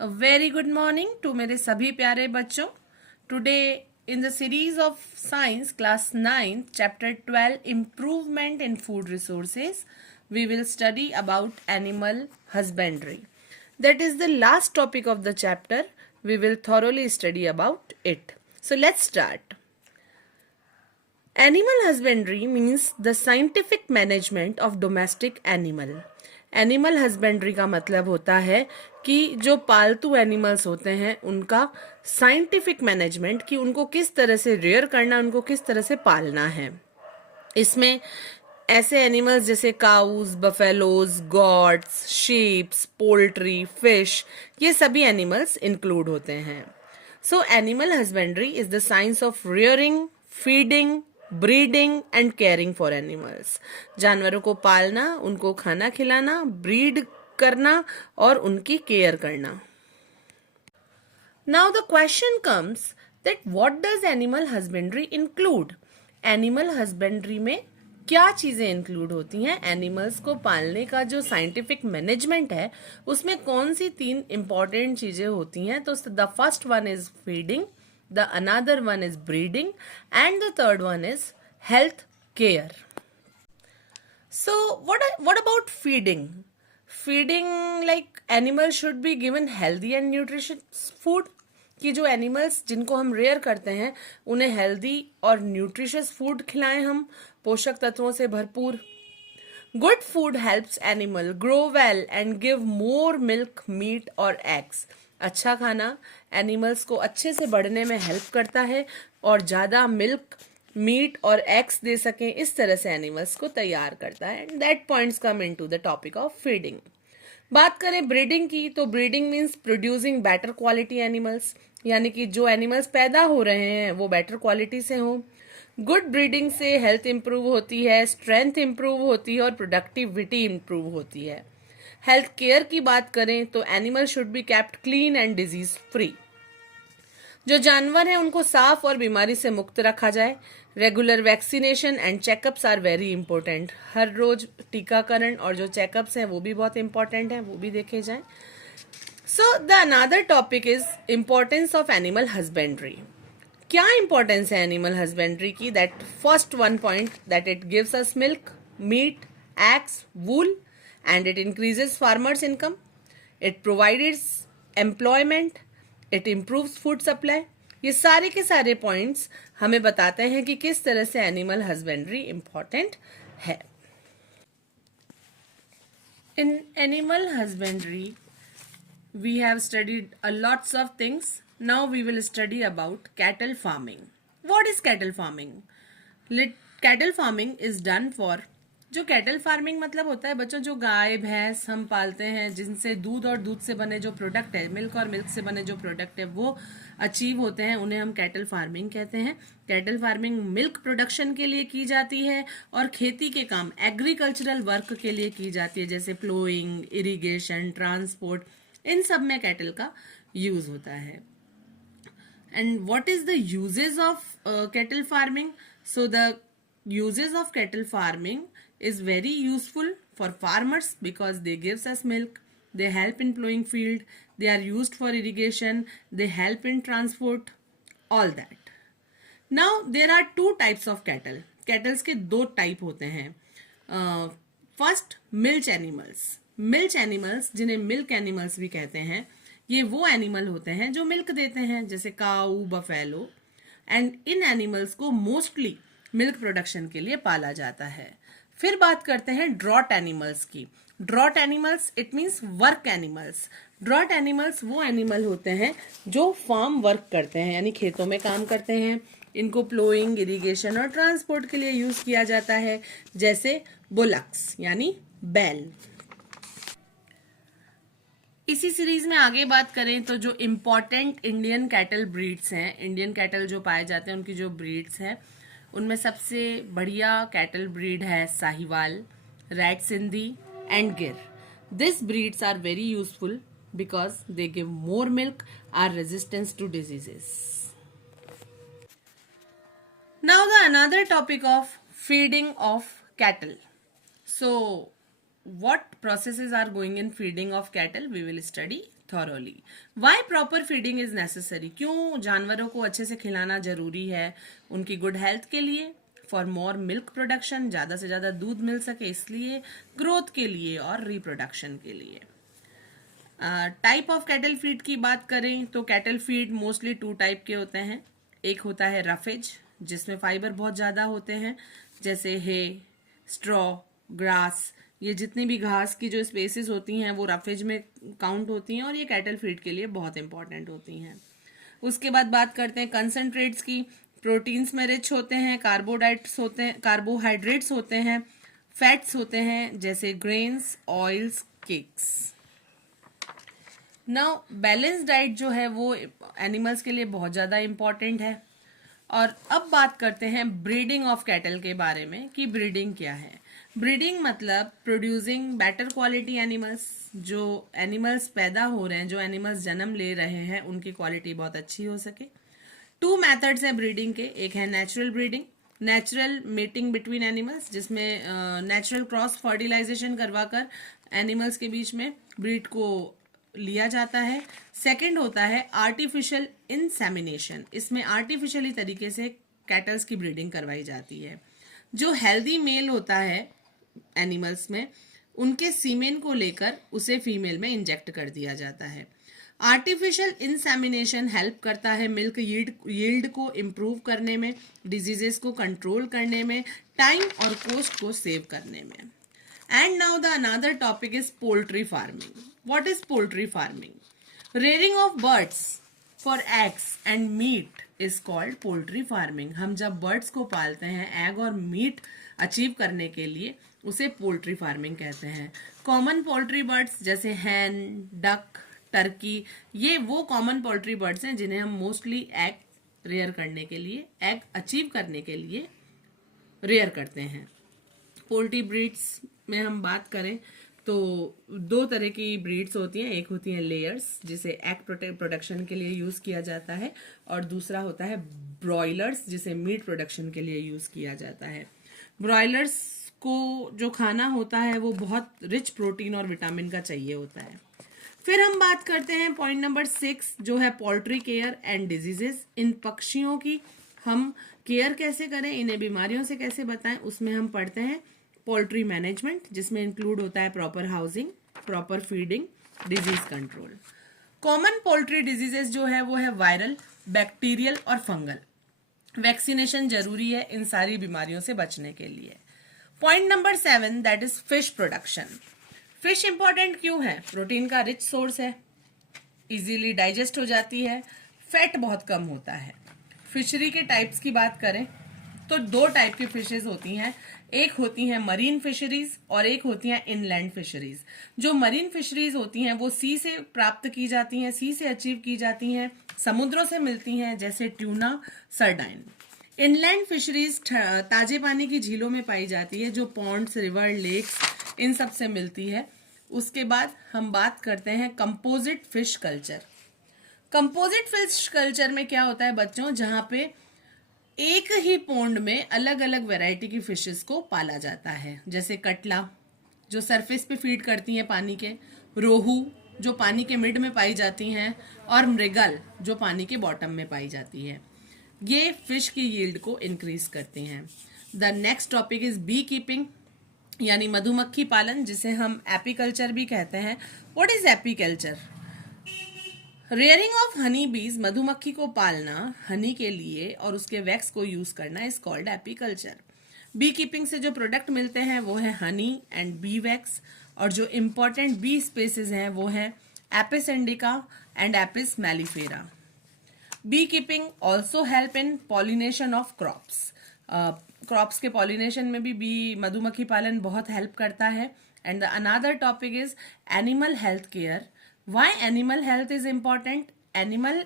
A very good morning to मेरे सभी प्यारे बच्चों. Today in the series of science class 9 chapter 12 improvement in food resources we will study about animal husbandry. That is the last topic of the chapter. We will thoroughly study about it. So let's start. Animal husbandry means the scientific management of domestic animal. Animal husbandry का मतलब होता है कि जो पालतू animals होते हैं उनका साइंटिफिक मैनेजमेंट, कि उनको किस तरह से रेयर करना, उनको किस तरह से पालना है. इसमें ऐसे एनिमल्स जैसे cows, buffaloes, goats, sheeps, poultry, fish, ये सभी एनिमल्स इंक्लूड होते हैं. So animal husbandry is the science of rearing, feeding, breeding and caring for animals. जानवरों को पालना, उनको खाना खिलाना, ब्रीड करना और उनकी केयर करना. Now the question comes that what does animal husbandry include. Animal husbandry में क्या चीजें इंक्लूड होती हैं? एनिमल्स को पालने का जो साइंटिफिक मैनेजमेंट है उसमें कौन सी 3 इंपॉर्टेंट चीजें होती हैं? तो the first one is feeding, the another one is breeding, and the third one is health care. So what about feeding? Feeding, like animals should be given healthy and nutritious food. कि जो animals जिनको हम rare करते हैं उन्हें healthy और nutritious food खिलाएं हम, पोषक तत्वों से भरपूर. Good food helps animal grow well and give more milk, meat और एग्स. अच्छा खाना एनिमल्स को अच्छे से बढ़ने में हेल्प करता है और ज़्यादा मिल्क, मीट और एग्स दे सकें, इस तरह से एनिमल्स को तैयार करता है. And that points come into the topic of feeding. बात करें ब्रीडिंग की, तो breeding means producing better quality animals, यानी कि जो एनिमल्स पैदा हो रहे हैं वो बेटर क्वालिटी से हों. गुड ब्रीडिंग से हेल्थ इंप्रूव होती है, स्ट्रेंथ इंप्रूव होती है और प्रोडक्टिविटी इंप्रूव होती है. हेल्थ केयर की बात करें तो animal should be kept clean and disease free. जो जानवर हैं उनको साफ और बीमारी से मुक्त रखा जाए. Regular vaccination and checkups are very important. हर रोज टीकाकरण और जो चेकअप्स हैं वो भी बहुत इंपॉर्टेंट हैं, वो भी देखे जाएं. So the another topic is importance of animal husbandry. क्या इंपॉर्टेंस है एनिमल हस्बेंड्री की? That first one point that it gives us milk, meat, eggs, wool and it increases farmers' income, it provides employment, it improves food supply. ये सारे के सारे points हमें बताते हैं कि किस तरह से एनिमल हस्बेंड्री इंपॉर्टेंट है. In animal husbandry we have studied a lots of things. Now we will study about cattle farming. What is cattle farming? Cattle farming is done for, जो कैटल फार्मिंग मतलब होता है बच्चों, जो गाय भैंस हम पालते हैं जिनसे दूध और दूध से बने जो प्रोडक्ट है, मिल्क और मिल्क से बने जो प्रोडक्ट है वो अचीव होते हैं, उन्हें हम कैटल फार्मिंग कहते हैं. कैटल फार्मिंग मिल्क प्रोडक्शन के लिए की जाती है और खेती के काम, एग्रीकल्चरल वर्क के लिए की जाती है, जैसे प्लोइंग, इरिगेशन, ट्रांसपोर्ट, इन सब में कैटल का यूज होता है. And what is the uses of cattle farming? So the uses of cattle farming is very useful for farmers because they gives us milk, they help in plowing field, they are used for irrigation, they help in transport, all that. Now there are 2 types of cattle. Cattles के 2 type होते हैं. First, milch animals. Milch animals जिन्हें milk animals भी कहते हैं, ये वो animal होते हैं जो मिल्क देते हैं, जैसे काऊ, बफेलो. एंड इन एनिमल्स को मोस्टली मिल्क प्रोडक्शन के लिए पाला जाता है. फिर बात करते हैं ड्रॉट एनिमल्स की. Draught animals it means work animals. Draught animals वो एनिमल होते हैं जो फार्म वर्क करते हैं, यानी खेतों में काम करते हैं. इनको प्लोइंग, इरिगेशन और ट्रांसपोर्ट के लिए यूज किया जाता है, जैसे बुलक्स यानी बैल. इसी सीरीज में आगे बात करें तो जो इम्पोर्टेंट इंडियन कैटल ब्रीड्स हैं, इंडियन कैटल जो पाए जाते हैं उनकी जो ब्रीड्स हैं, उनमें सबसे बढ़िया कैटल ब्रीड है Sahiwal, red Sindhi and Gir. This breeds are very useful because they give more milk, are resistance to diseases. Now the another topic of feeding of cattle. So what processes are going in feeding of cattle we will study thoroughly. Why proper feeding is necessary? क्यों जानवरों को अच्छे से खिलाना जरूरी है? उनकी good health के लिए, फॉर मोर मिल्क प्रोडक्शन, ज़्यादा से ज़्यादा दूध मिल सके इसलिए, ग्रोथ के लिए और रिप्रोडक्शन के लिए. टाइप ऑफ कैटल फीड की बात करें तो कैटल फीड मोस्टली 2 टाइप के होते हैं. एक होता है रफेज, जिसमें फाइबर बहुत ज़्यादा होते हैं, जैसे हे, स्ट्रॉ, ग्रास, ये जितनी भी घास की जो स्पेसेस होती हैं वो रफेज में काउंट होती हैं और ये कैटल फीड के लिए बहुत इंपॉर्टेंट होती हैं. उसके बाद बात करते हैं कंसनट्रेट्स की. प्रोटीन्स में रिच होते हैं, कार्बोहाइड्रेट्स होते हैं, फैट्स होते हैं जैसे grains, oils, cakes. Now balance diet जो है वो एनिमल्स के लिए बहुत ज़्यादा इम्पॉर्टेंट है. और अब बात करते हैं ब्रीडिंग ऑफ कैटल के बारे में कि ब्रीडिंग क्या है. ब्रीडिंग मतलब प्रोड्यूसिंग बेटर क्वालिटी एनिमल्स. जो एनिमल्स पैदा हो रहे हैं, जो एनिमल्स जन्म ले रहे हैं, उनकी क्वालिटी बहुत अच्छी हो सके. 2 मेथड्स हैं ब्रीडिंग के. एक है natural breeding, natural mating between animals, जिसमें नेचुरल क्रॉस फर्टिलाइजेशन करवाकर एनिमल्स के बीच में ब्रीड को लिया जाता है. सेकंड होता है आर्टिफिशियल इंसेमिनेशन. इसमें आर्टिफिशियली तरीके से कैटल्स की ब्रीडिंग करवाई जाती है. जो हेल्दी मेल होता है एनिमल्स में, उनके सीमेन को लेकर उसे फीमेल में इंजेक्ट कर दिया जाता है. आर्टिफिशियल इंसेमिनेशन हेल्प करता है मिल्क यील्ड को इम्प्रूव करने में, डिजीजेस को कंट्रोल करने में, टाइम और कॉस्ट को सेव करने में. And now the another topic is poultry farming. What is poultry farming? Rearing of birds for eggs and meat is called poultry farming. हम जब birds को पालते हैं एग और मीट अचीव करने के लिए, उसे पोल्ट्री फार्मिंग कहते हैं. कॉमन पोल्ट्री बर्ड्स जैसे हैन, डक, टर्की, ये वो कॉमन पोल्ट्री बर्ड्स हैं जिन्हें हम मोस्टली एग रेयर करने के लिए, एग अचीव करने के लिए रेयर करते हैं. पोल्ट्री ब्रीड्स में हम बात करें तो 2 तरह की ब्रीड्स होती हैं. एक होती हैं लेयर्स, जिसे एग प्रोडक्शन के लिए यूज़ किया जाता है, और दूसरा होता है ब्रॉयलर्स, जिसे मीट प्रोडक्शन के लिए यूज़ किया जाता है. ब्रॉयलर्स को जो खाना होता है वो बहुत रिच प्रोटीन और विटामिन का चाहिए होता है. फिर हम बात करते हैं पॉइंट नंबर 6, जो है पोल्ट्री केयर एंड डिजीजेस. इन पक्षियों की हम केयर कैसे करें, इन्हें बीमारियों से कैसे बताएं, उसमें हम पढ़ते हैं पोल्ट्री मैनेजमेंट, जिसमें इंक्लूड होता है proper housing, proper feeding, disease control. Common poultry diseases जो है वो है वायरल, बैक्टीरियल और फंगल. वैक्सीनेशन जरूरी है इन सारी बीमारियों से बचने के लिए. Point number 7, that is fish production. Fish important क्यों है? प्रोटीन का रिच सोर्स है, इजीली डाइजेस्ट हो जाती है, फैट बहुत कम होता है. फिशरी के टाइप्स की बात करें तो 2 टाइप की फिशेज होती हैं. एक होती हैं मरीन फिशरीज और एक होती हैं इनलैंड फिशरीज. जो मरीन फिशरीज होती हैं वो सी से प्राप्त की जाती हैं, सी से अचीव की जाती हैं, समुद्रों से मिलती हैं, जैसे ट्यूना, सरडाइन. इनलैंड फिशरीज ताजे पानी की झीलों में पाई जाती है, जो पॉन्ड्स, रिवर, लेक्स, इन सब से मिलती है. उसके बाद हम बात करते हैं composite fish culture. Composite fish culture में क्या होता है बच्चों, जहां पे एक ही पोंड में अलग अलग वैरायटी की फिशेस को पाला जाता है, जैसे कटला जो सरफेस पे फीड करती हैं पानी के, रोहू जो पानी के मिड में पाई जाती हैं, और मृगल जो पानी के बॉटम में पाई जाती है. ये फिश की यील्ड को इंक्रीज करती हैं. The next topic is bee keeping, यानी मधुमक्खी पालन, जिसे हम एपीकल्चर भी कहते हैं. What is apiculture? Rearing of honey bees, मधुमक्खी को पालना हनी के लिए और उसके वैक्स को यूज करना is called apiculture. Bee keeping से जो प्रोडक्ट मिलते हैं वो है हनी एंड बी वैक्स, और जो इम्पॉर्टेंट बी स्पेसिस हैं वो है apis indica and apis mellifera. Bee keeping also help in pollination of crops. Crops के पॉलिनेशन में भी बी मधुमक्खी पालन बहुत हेल्प करता है. And the another topic is animal health care. Why animal health is important? Animal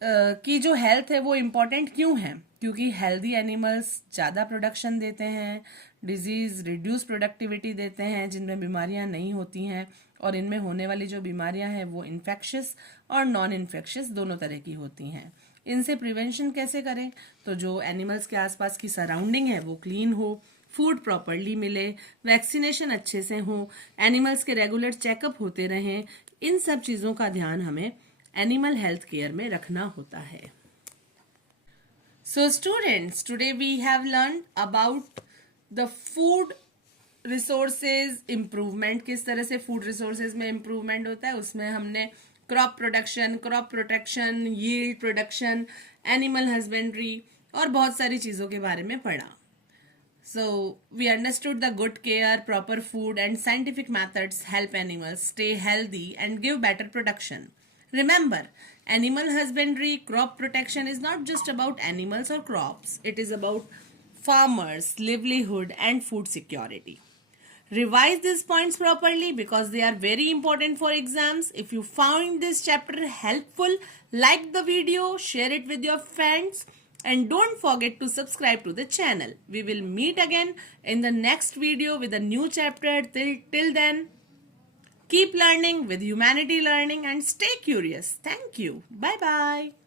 की जो हेल्थ है वो इम्पॉर्टेंट क्यों है? क्योंकि हेल्दी एनिमल्स ज़्यादा प्रोडक्शन देते हैं, डिजीज रिड्यूस प्रोडक्टिविटी देते हैं, जिनमें बीमारियां नहीं होती हैं, और इनमें होने वाली जो बीमारियां हैं वो इन्फेक्शियस और नॉन इन्फेक्शियस दोनों तरह की होती हैं. इनसे प्रिवेंशन कैसे करें? तो जो एनिमल्स के आसपास की सराउंडिंग है वो क्लीन हो, फूड प्रॉपरली मिले, वैक्सीनेशन अच्छे से हो, एनिमल्स के रेगुलर चेकअप होते रहें, इन सब चीज़ों का ध्यान हमें एनिमल हेल्थ केयर में रखना होता है. So students, today we have learned about the food resources improvement. किस तरह से food resources में improvement होता है, उसमें हमने crop production, crop protection, yield production, animal husbandry और बहुत सारी चीज़ों के बारे में पढ़ा. So we understood the good care, proper food and scientific methods help animals stay healthy and give better production. Remember, animal husbandry, crop protection is not just about animals or crops. It is about farmers, livelihood and food security. Revise these points properly because they are very important for exams. If you found this chapter helpful, like the video, share it with your friends and don't forget to subscribe to the channel. We will meet again in the next video with a new chapter. Till then, keep learning with Humanity Learning and stay curious. Thank you. Bye bye.